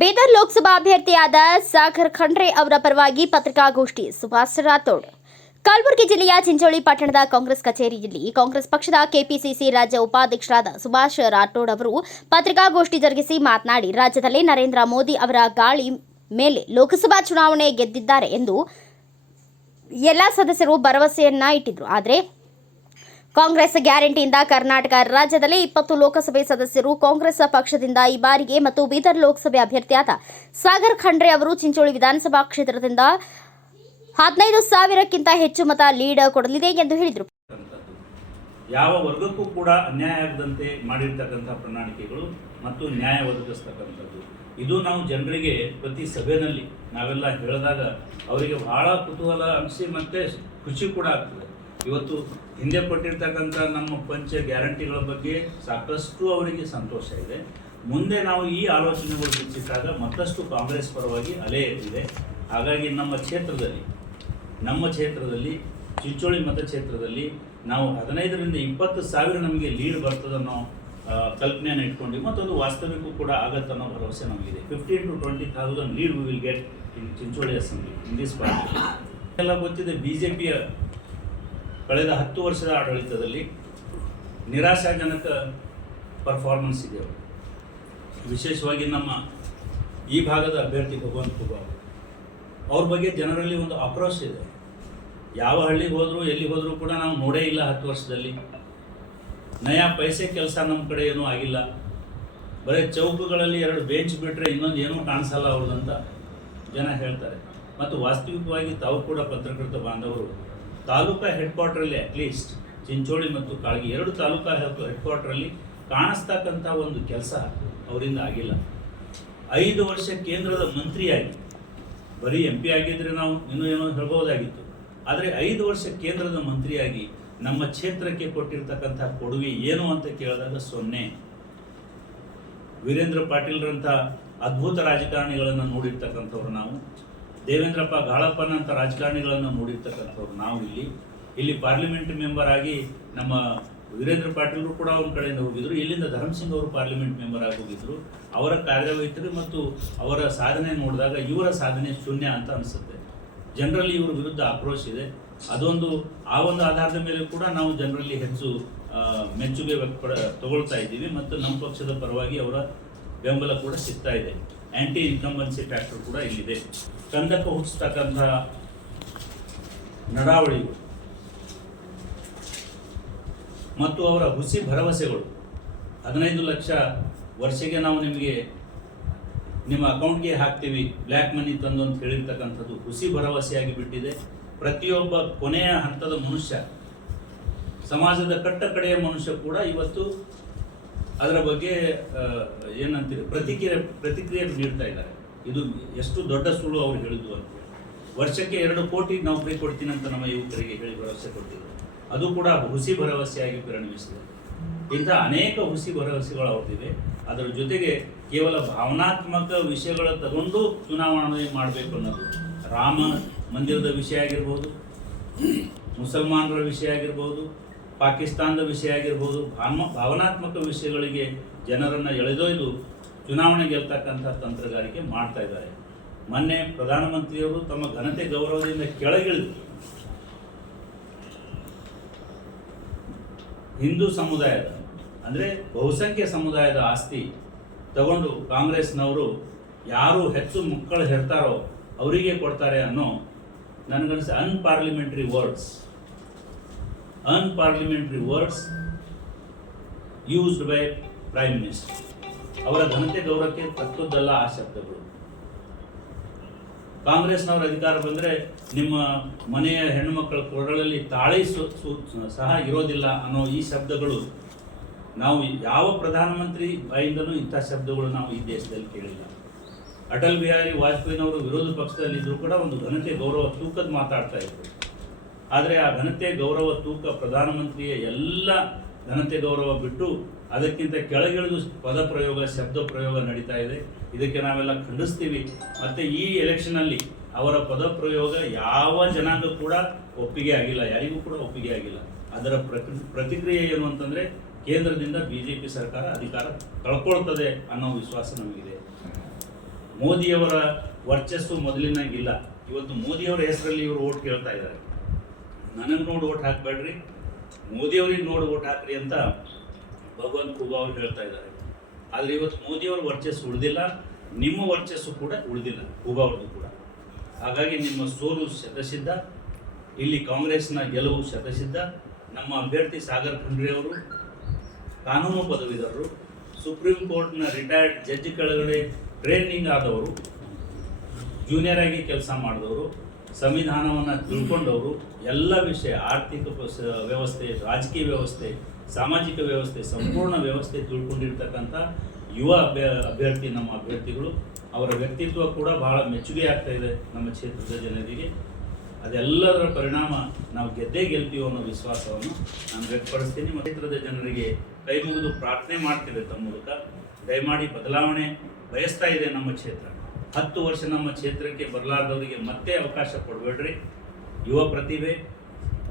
ಬೀದರ್ ಲೋಕಸಭಾ ಅಭ್ಯರ್ಥಿಯಾದ ಸಾಗರ್ ಖಂಡ್ರೆ ಅವರ ಪರವಾಗಿ ಪತ್ರಿಕಾಗೋಷ್ಠಿ. ಸುಭಾಷ್ ರಾಠೋಡ್. ಕಲಬುರಗಿ ಜಿಲ್ಲೆಯ ಚಿಂಚೋಳಿ ಪಟ್ಟಣದ ಕಾಂಗ್ರೆಸ್ ಕಚೇರಿಯಲ್ಲಿ ಕಾಂಗ್ರೆಸ್ ಪಕ್ಷದ ಕೆಪಿಸಿಸಿ ರಾಜ್ಯ ಉಪಾಧ್ಯಕ್ಷರಾದ ಸುಭಾಷ್ ರಾಠೋಡ್ ಅವರು ಪತ್ರಿಕಾಗೋಷ್ಠಿ ಜರುಗಿಸಿ ಮಾತನಾಡಿ, ರಾಜ್ಯದಲ್ಲಿ ನರೇಂದ್ರ ಮೋದಿ ಅವರ ಗಾಳಿ ಮೇಲೆ ಲೋಕಸಭಾ ಚುನಾವಣೆ ಗೆದ್ದಿದ್ದಾರೆ ಎಂದು ಎಲ್ಲ ಸದಸ್ಯರು ಭರವಸೆಯನ್ನ ಇಟ್ಟಿದ್ರು. ಆದರೆ ಕಾಂಗ್ರೆಸ್ ಗ್ಯಾರಂಟಿಯಿಂದ ಕರ್ನಾಟಕ ರಾಜ್ಯದಲ್ಲಿ 20 ಲೋಕಸಭೆ ಸದಸ್ಯರು ಕಾಂಗ್ರೆಸ್ ಪಕ್ಷದಿಂದ ಈ ಬಾರಿಗೆ ಮತ್ತು ಬೀದರ್ ಲೋಕಸಭೆ ಅಭ್ಯರ್ಥಿಯಾದ ಸಾಗರ್ ಖಂಡ್ರೆ ಅವರು ಚಿಂಚೋಳಿ ವಿಧಾನಸಭಾ ಕ್ಷೇತ್ರದಿಂದ 15,000ಕ್ಕಿಂತ ಹೆಚ್ಚು ಮತ ಲೀಡ್ ಕೊಡಲಿದೆ ಎಂದು ಹೇಳಿದರು. ಯಾವ ವರ್ಗಕ್ಕೂ ಕೂಡ ಅನ್ಯಾಯ ಆಗದಂತೆ ಮಾಡಿರ್ತಕ್ಕಂಥ ಪ್ರಣಾಳಿಕೆಗಳು ಮತ್ತು ನ್ಯಾಯ ಒದಗಿಸ್ತಕ್ಕಂಥದ್ದು ಇದು ನಾವು ಜನರಿಗೆ ಪ್ರತಿ ಸಭೆಯಲ್ಲಿ ನಾವೆಲ್ಲ ಹೇಳಿದಾಗ ಅವರಿಗೆ ಬಹಳ ಕುತೂಹಲ ಅನಿಸಿ ಮತ್ತು ಖುಷಿ ಕೂಡ ಆಗ್ತದೆ. ಇವತ್ತು ಹಿಂದೆ ಕೊಟ್ಟಿರ್ತಕ್ಕಂಥ ನಮ್ಮ ಪಂಚ ಗ್ಯಾರಂಟಿಗಳ ಬಗ್ಗೆ ಸಾಕಷ್ಟು ಅವರಿಗೆ ಸಂತೋಷ ಇದೆ. ಮುಂದೆ ನಾವು ಈ ಆಲೋಚನೆಗಳು ಬಿಚ್ಚಿಟ್ಟಾಗ ಮತ್ತಷ್ಟು ಕಾಂಗ್ರೆಸ್ ಪರವಾಗಿ ಅಲೆ ಎತ್ತಿದೆ. ಹಾಗಾಗಿ ನಮ್ಮ ಕ್ಷೇತ್ರದಲ್ಲಿ ಚಿಂಚೋಳಿ ಮತಕ್ಷೇತ್ರದಲ್ಲಿ ನಾವು 15ರಿಂದ 20,000 ನಮಗೆ ಲೀಡ್ ಬರ್ತದನ್ನೋ ಕಲ್ಪನೆಯನ್ನು ಇಟ್ಕೊಂಡು ಮತ್ತೊಂದು ವಾಸ್ತವಿಕೂ ಕೂಡ ಆಗತ್ತೆ ಅನ್ನೋ ಭರವಸೆ ನಮಗಿದೆ. 15 to 20,000 lead we will get in Chincholi assembly in this party. ಎಲ್ಲ ಗೊತ್ತಿದೆ, ಬಿಜೆಪಿಯ ಕಳೆದ 10 ವರ್ಷದ ಆಡಳಿತದಲ್ಲಿ ನಿರಾಶಾಜನಕ ಪರ್ಫಾರ್ಮೆನ್ಸ್ ಇದೆ. ವಿಶೇಷವಾಗಿ ನಮ್ಮ ಈ ಭಾಗದ ಅಭ್ಯರ್ಥಿ ಭಗವಂತ ಖೂಬಾ ಅವ್ರ ಬಗ್ಗೆ ಜನರಲ್ಲಿ ಒಂದು ಆಕ್ರೋಶ ಇದೆ. ಯಾವ ಹಳ್ಳಿಗೆ ಹೋದರೂ ಎಲ್ಲಿ ಹೋದರೂ ಕೂಡ ನಾವು ನೋಡೇ ಇಲ್ಲ 10 ವರ್ಷದಲ್ಲಿ. ನಯಾ ಪೈಸೆ ಕೆಲಸ ನಮ್ಮ ಕಡೆ ಏನೂ ಆಗಿಲ್ಲ. ಬರೀ ಚೌಕಗಳಲ್ಲಿ 2 ಬೆಂಚ್ ಬಿಟ್ಟರೆ ಇನ್ನೊಂದು ಏನೂ ಕಾಣಿಸಲ್ಲ ಅವ್ರದಂತ ಜನ ಹೇಳ್ತಾರೆ. ಮತ್ತು ವಾಸ್ತವಿಕವಾಗಿ ತಾವು ಕೂಡ ಪತ್ರಕರ್ತ ಬಾಂಧವರು ತಾಲೂಕಾ ಹೆಡ್ ಕ್ವಾರ್ಟರಲ್ಲಿ ಅಟ್ಲೀಸ್ಟ್ ಚಿಂಚೋಳಿ ಮತ್ತು ಕಾಳಗಿ 2 ತಾಲೂಕಾ ಹೆಡ್ ಕ್ವಾರ್ಟರಲ್ಲಿ ಕಾಣಿಸ್ತಕ್ಕಂಥ ಒಂದು ಕೆಲಸ ಅವರಿಂದ ಆಗಿಲ್ಲ. 5 ವರ್ಷ ಕೇಂದ್ರದ ಮಂತ್ರಿಯಾಗಿ, ಬರೀ MP ಆಗಿದ್ದರೆ ನಾವು ಇನ್ನೂ ಏನೋ ಹೇಳ್ಬೋದಾಗಿತ್ತು. ಆದರೆ 5 ವರ್ಷ ಕೇಂದ್ರದ ಮಂತ್ರಿಯಾಗಿ ನಮ್ಮ ಕ್ಷೇತ್ರಕ್ಕೆ ಕೊಟ್ಟಿರ್ತಕ್ಕಂಥ ಕೊಡುಗೆ ಏನು ಅಂತ ಕೇಳಿದಾಗ 0. ವೀರೇಂದ್ರ ಪಾಟೀಲ್ರಂಥ ಅದ್ಭುತ ರಾಜಕಾರಣಿಗಳನ್ನು ನೋಡಿರ್ತಕ್ಕಂಥವ್ರು ನಾವು, ದೇವೇಂದ್ರಪ್ಪ ಗಾಳಪ್ಪನಂಥ ರಾಜಕಾರಣಿಗಳನ್ನು ನೋಡಿರ್ತಕ್ಕಂಥವ್ರು ನಾವು. ಇಲ್ಲಿ ಪಾರ್ಲಿಮೆಂಟ್ ಮೆಂಬರ್ ಆಗಿ ನಮ್ಮ ವೀರೇಂದ್ರ ಪಾಟೀಲರು ಕೂಡ ಒಂದು ಕಡೆಯಿಂದ ಹೋಗಿದ್ರು. ಇಲ್ಲಿಂದ ಧರ್ಮಸಿಂಗ್ ಅವರು ಪಾರ್ಲಿಮೆಂಟ್ ಮೆಂಬರ್ ಆಗಿ ಹೋಗಿದ್ರು. ಅವರ ಕಾರ್ಯವೈಖರಿ ಮತ್ತು ಅವರ ಸಾಧನೆ ನೋಡಿದಾಗ ಇವರ ಸಾಧನೆ ಶೂನ್ಯ ಅಂತ ಅನಿಸುತ್ತೆ. ಜನರಲ್ಲಿ ಇವರ ವಿರುದ್ಧ ಆಕ್ರೋಶ ಇದೆ. ಆ ಒಂದು ಆಧಾರದ ಮೇಲೆ ಕೂಡ ನಾವು ಜನರಲ್ಲಿ ಹೆಚ್ಚು ಮೆಚ್ಚುಗೆ ತಗೊಳ್ತಾ ಇದ್ದೀವಿ ಮತ್ತು ನಮ್ಮ ಪಕ್ಷದ ಪರವಾಗಿ ಅವರ ಬೆಂಬಲ ಕೂಡ ಸಿಗ್ತಾ ಇದೆ. ಆ್ಯಂಟಿ ಇನ್ಕಂಬನ್ಸಿ ಫ್ಯಾಕ್ಟರ್ ಕೂಡ ಇಲ್ಲಿದೆ. ಕಂದಕ ಹುಟ್ಟಿಸ್ತಕ್ಕಂಥ ನಡಾವಳಿಗಳು ಮತ್ತು ಅವರ ಹುಸಿ ಭರವಸೆಗಳು, 15 ಲಕ್ಷ ವರ್ಷಕ್ಕೆ ನಾವು ನಿಮಗೆ ನಿಮ್ಮ ಅಕೌಂಟ್ಗೆ ಹಾಕ್ತೀವಿ ಬ್ಲ್ಯಾಕ್ ಮನಿ ತಂದು ಅಂತ ಹೇಳಿರ್ತಕ್ಕಂಥದ್ದು ಹುಸಿ ಭರವಸೆಯಾಗಿ ಬಿಟ್ಟಿದೆ. ಪ್ರತಿಯೊಬ್ಬ ಕೊನೆಯ ಹಂತದ ಮನುಷ್ಯ, ಸಮಾಜದ ಕಡೆಯ ಮನುಷ್ಯ ಕೂಡ ಇವತ್ತು ಅದರ ಬಗ್ಗೆ ಏನಂತೀರಿ ಪ್ರತಿಕ್ರಿಯೆ ನೀಡ್ತಾ ಇದ್ದಾರೆ. ಇದು ಎಷ್ಟು ದೊಡ್ಡ ಸುಳ್ಳು ಅವ್ರು ಹೇಳಿದ್ದು ಅಂತ. ವರ್ಷಕ್ಕೆ 2 ಕೋಟಿ ನೌಕರಿ ಕೊಡ್ತೀನಿ ಅಂತ ನಮ್ಮ ಯುವಕರಿಗೆ ಹೇಳಿ ಭರವಸೆ ಕೊಟ್ಟಿದ್ರು. ಅದು ಕೂಡ ಹುಸಿ ಭರವಸೆಯಾಗಿ ಪರಿಣಮಿಸಿದೆ. ಇಂಥ ಅನೇಕ ಹುಸಿ ಭರವಸೆಗಳು ಅವ್ರದ್ದಿವೆ. ಅದರ ಜೊತೆಗೆ ಕೇವಲ ಭಾವನಾತ್ಮಕ ವಿಷಯಗಳ ತಗೊಂಡು ಚುನಾವಣೆ ಮಾಡಬೇಕು ಅನ್ನೋದು, ರಾಮ ಮಂದಿರದ ವಿಷಯ ಆಗಿರ್ಬೋದು, ಮುಸಲ್ಮಾನರ ವಿಷಯ ಆಗಿರ್ಬೋದು, ಪಾಕಿಸ್ತಾನದ ವಿಷಯ ಆಗಿರ್ಬೋದು, ಭಾವನಾತ್ಮಕ ವಿಷಯಗಳಿಗೆ ಜನರನ್ನು ಎಳೆದೊಯ್ದು ಚುನಾವಣೆ ಗೆಲ್ತಕ್ಕಂಥ ತಂತ್ರಗಾರಿಕೆ ಮಾಡ್ತಾ ಇದ್ದಾರೆ. ಮೊನ್ನೆ ಪ್ರಧಾನಮಂತ್ರಿಯವರು ತಮ್ಮ ಘನತೆ ಗೌರವದಿಂದ ಕೆಳಗಿಳಿದು ಹಿಂದೂ ಸಮುದಾಯದ ಅಂದರೆ ಬಹುಸಂಖ್ಯ ಸಮುದಾಯದ ಆಸ್ತಿ ತಗೊಂಡು ಕಾಂಗ್ರೆಸ್ನವರು ಯಾರು ಹೆಚ್ಚು ಮಕ್ಕಳು ಹೆರ್ತಾರೋ ಅವರಿಗೆ ಕೊಡ್ತಾರೆ ಅನ್ನೋ ನನಗನ್ನಿಸ unparliamentary words used by prime minister. ಅವರ ಘನತೆ ಗೌರವಕ್ಕೆ ತಕ್ಕದ್ದಲ್ಲ ಆ ಶಬ್ದಗಳು. ಕಾಂಗ್ರೆಸ್ನವರ ಅಧಿಕಾರ ಬಂದರೆ ನಿಮ್ಮ ಮನೆಯ ಹೆಣ್ಣು ಮಕ್ಕಳ ಕೊರಳಲ್ಲಿ ತಾಳಿ ಸಹ ಇರೋದಿಲ್ಲ ಅನ್ನೋ ಈ ಶಬ್ದಗಳು ನಾವು ಯಾವ ಪ್ರಧಾನಮಂತ್ರಿ ಬಾಯಿಂದಲೂ ಇಂಥ ಶಬ್ದಗಳು ನಾವು ಈ ದೇಶದಲ್ಲಿ ಕೇಳಿಲ್ಲ. ಅಟಲ್ ಬಿಹಾರಿ ವಾಜಪೇಯಿನವರು ವಿರೋಧ ಪಕ್ಷದಲ್ಲಿದ್ದರೂ ಕೂಡ ಒಂದು ಘನತೆ ಗೌರವ ತೂಕದ ಮಾತಾಡ್ತಾ ಇದ್ರು. ಆದರೆ ಆ ಘನತೆ ಗೌರವ ತೂಕ ಪ್ರಧಾನಮಂತ್ರಿಯ ಎಲ್ಲ ಘನತೆ ಗೌರವ ಬಿಟ್ಟು ಅದಕ್ಕಿಂತ ಕೆಳಗಿಳಿದು ಪದ ಪ್ರಯೋಗ ಶಬ್ದ ಪ್ರಯೋಗ ನಡೀತಾ ಇದೆ. ಇದಕ್ಕೆ ನಾವೆಲ್ಲ ಖಂಡಿಸ್ತೀವಿ. ಮತ್ತು ಈ ಎಲೆಕ್ಷನಲ್ಲಿ ಅವರ ಪದ ಪ್ರಯೋಗ ಯಾವ ಜನಾಂಗ ಕೂಡ ಒಪ್ಪಿಗೆ ಆಗಿಲ್ಲ, ಯಾರಿಗೂ ಕೂಡ ಒಪ್ಪಿಗೆ ಆಗಿಲ್ಲ. ಅದರ ಪ್ರತಿಕ್ರಿಯೆ ಏನು ಅಂತಂದರೆ ಕೇಂದ್ರದಿಂದ ಬಿಜೆಪಿ ಸರ್ಕಾರ ಅಧಿಕಾರ ಕಳ್ಕೊಳ್ತದೆ ಅನ್ನೋ ವಿಶ್ವಾಸ ನಮಗಿದೆ. ಮೋದಿಯವರ ವರ್ಚಸ್ಸು ಮೊದಲಿನಾಗಿಲ್ಲ. ಇವತ್ತು ಮೋದಿಯವರ ಹೆಸರಲ್ಲಿ ಇವರು ಓಟ್ ಕೇಳ್ತಾ ಇದ್ದಾರೆ. ನನಗೆ ನೋಡಿ ಓಟ್ ಹಾಕಬೇಡ್ರಿ, ಮೋದಿಯವ್ರಿಗೆ ನೋಡಿ ಓಟ್ ಹಾಕ್ರಿ ಅಂತ ಭಗವಂತ ಖೂಬಾ ಅವರು ಹೇಳ್ತಾ ಇದ್ದಾರೆ. ಆದರೆ ಇವತ್ತು ಮೋದಿಯವರ ವರ್ಚಸ್ಸು ಉಳಿದಿಲ್ಲ, ನಿಮ್ಮ ವರ್ಚಸ್ಸು ಕೂಡ ಉಳಿದಿಲ್ಲ, ಖೂಬಾ ಅವ್ರದ್ದು ಕೂಡ. ಹಾಗಾಗಿ ನಿಮ್ಮ ಸೋಲು ಶತಸಿದ್ಧ, ಇಲ್ಲಿ ಕಾಂಗ್ರೆಸ್ನ ಗೆಲುವು ಶತಸಿದ್ಧ. ನಮ್ಮ ಅಭ್ಯರ್ಥಿ ಸಾಗರ್ ಖಂಡ್ರೆ ಅವರು ಕಾನೂನು ಪದವೀಧರರು, ಸುಪ್ರೀಂ ಕೋರ್ಟ್ನ ರಿಟೈರ್ಡ್ ಜಡ್ಜ್ ಕೆಳಗಡೆ ಟ್ರೈನಿಂಗ್ ಆದವರು, ಜೂನಿಯರ್ ಆಗಿ ಕೆಲಸ ಮಾಡಿದವರು, ಸಂವಿಧಾನವನ್ನು ತಿಳ್ಕೊಂಡವರು, ಎಲ್ಲ ವಿಷಯ ಆರ್ಥಿಕ ವ್ಯವಸ್ಥೆ, ರಾಜಕೀಯ ವ್ಯವಸ್ಥೆ, ಸಾಮಾಜಿಕ ವ್ಯವಸ್ಥೆ, ಸಂಪೂರ್ಣ ವ್ಯವಸ್ಥೆ ತಿಳ್ಕೊಂಡಿರ್ತಕ್ಕಂಥ ಯುವ ಅಭ್ಯರ್ಥಿ ನಮ್ಮ ಅಭ್ಯರ್ಥಿಗಳು. ಅವರ ವ್ಯಕ್ತಿತ್ವ ಕೂಡ ಬಹಳ ಮೆಚ್ಚುಗೆ ಆಗ್ತಾ ಇದೆ ನಮ್ಮ ಕ್ಷೇತ್ರದ ಜನರಿಗೆ. ಅದೆಲ್ಲದರ ಪರಿಣಾಮ ನಾವು ಗೆದ್ದೇ ಗೆಲ್ತೀವೋ ಅನ್ನೋ ವಿಶ್ವಾಸವನ್ನು ನಾನು ವ್ಯಕ್ತಪಡಿಸ್ತೀನಿ. ಕ್ಷೇತ್ರದ ಜನರಿಗೆ ಕೈ ಮುಗಿದು ಪ್ರಾರ್ಥನೆ ಮಾಡ್ತೇವೆ ತಮ್ಮ ಮೂಲಕ, ದಯಮಾಡಿ ಬದಲಾವಣೆ ಬಯಸ್ತಾ ಇದೆ ನಮ್ಮ ಕ್ಷೇತ್ರ. 10 ವರ್ಷ ನಮ್ಮ ಕ್ಷೇತ್ರಕ್ಕೆ ಬರಲಾರ್ದವರಿಗೆ ಮತ್ತೆ ಅವಕಾಶ ಕೊಡಬೇಡ್ರಿ. ಯುವ ಪ್ರತಿಭೆ,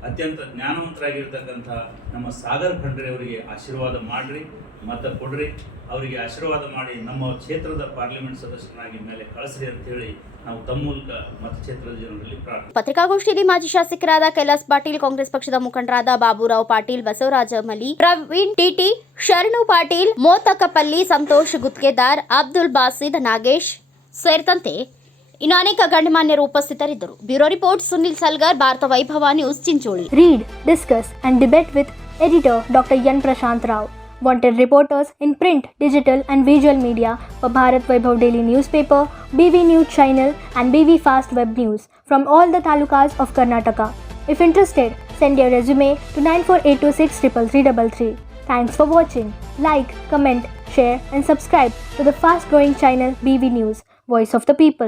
ಅತ್ಯಂತ ಜ್ಞಾನವಂತರಾಗಿರ್ತಕ್ಕಂಥ ನಮ್ಮ ಸಾಗರ್ ಖಂಡ್ರೆ ಅವರಿಗೆ ಆಶೀರ್ವಾದ ಮಾಡಿರಿ, ಮತ ಕೊಡ್ರಿ. ಅವರಿಗೆ ಆಶೀರ್ವಾದ ಮಾಡಿ ನಮ್ಮ ಕ್ಷೇತ್ರದ ಪಾರ್ಲಿಮೆಂಟ್ ಸದಸ್ಯನಾಗಿ ಮೇಲೆ ಕಳಿಸ್ರಿ ಅಂತೇಳಿ ನಾವು ತಮ್ಮ ಮೂಲಕ ಮತಕ್ಷೇತ್ರದ ಜನರಲ್ಲಿ ಪ್ರಾರ್ಥನೆ. ಪತ್ರಿಕಾಗೋಷ್ಠಿಯಲ್ಲಿ ಮಾಜಿ ಶಾಸಕರಾದ ಕೈಲಾಸ್ ಪಾಟೀಲ್, ಕಾಂಗ್ರೆಸ್ ಪಕ್ಷದ ಮುಖಂಡರಾದ ಬಾಬುರಾವ್ ಪಾಟೀಲ್, ಬಸವರಾಜ ಮಲಿ, ಪ್ರವೀಣ್ ಟಿಟಿ, ಶರಣು ಪಾಟೀಲ್, ಮೋತಕಪಲ್ಲಿ, ಸಂತೋಷ್ ಗುತ್ಗೆದಾರ್, ಅಬ್ದುಲ್ ಬಾಸಿದ್, ನಾಗೇಶ್ ಸೇರಿದಂತೆ ಇನ್ನು ಅನೇಕ ಗಣ್ಯಮಾನ್ಯರು ಉಪಸ್ಥಿತರಿದ್ದರು. ಬ್ಯೂರೋ ರಿಪೋರ್ಟ್ ಸುನಿಲ್ ಸಲ್ಗರ್, ಭಾರತ ವೈಭವ news, Chincholi. Read, discuss and debate with editor Dr. Yan Prashant Rao. Wanted reporters in print, digital and visual media for Bharat Vaibhav Daily Newspaper, BV News Channel and BV Fast Web News from all the talukas of Karnataka. If interested, send your resume to 9482633333. Thanks for watching. Like, comment, share and subscribe to the fast growing channel BV News, Voice of the People.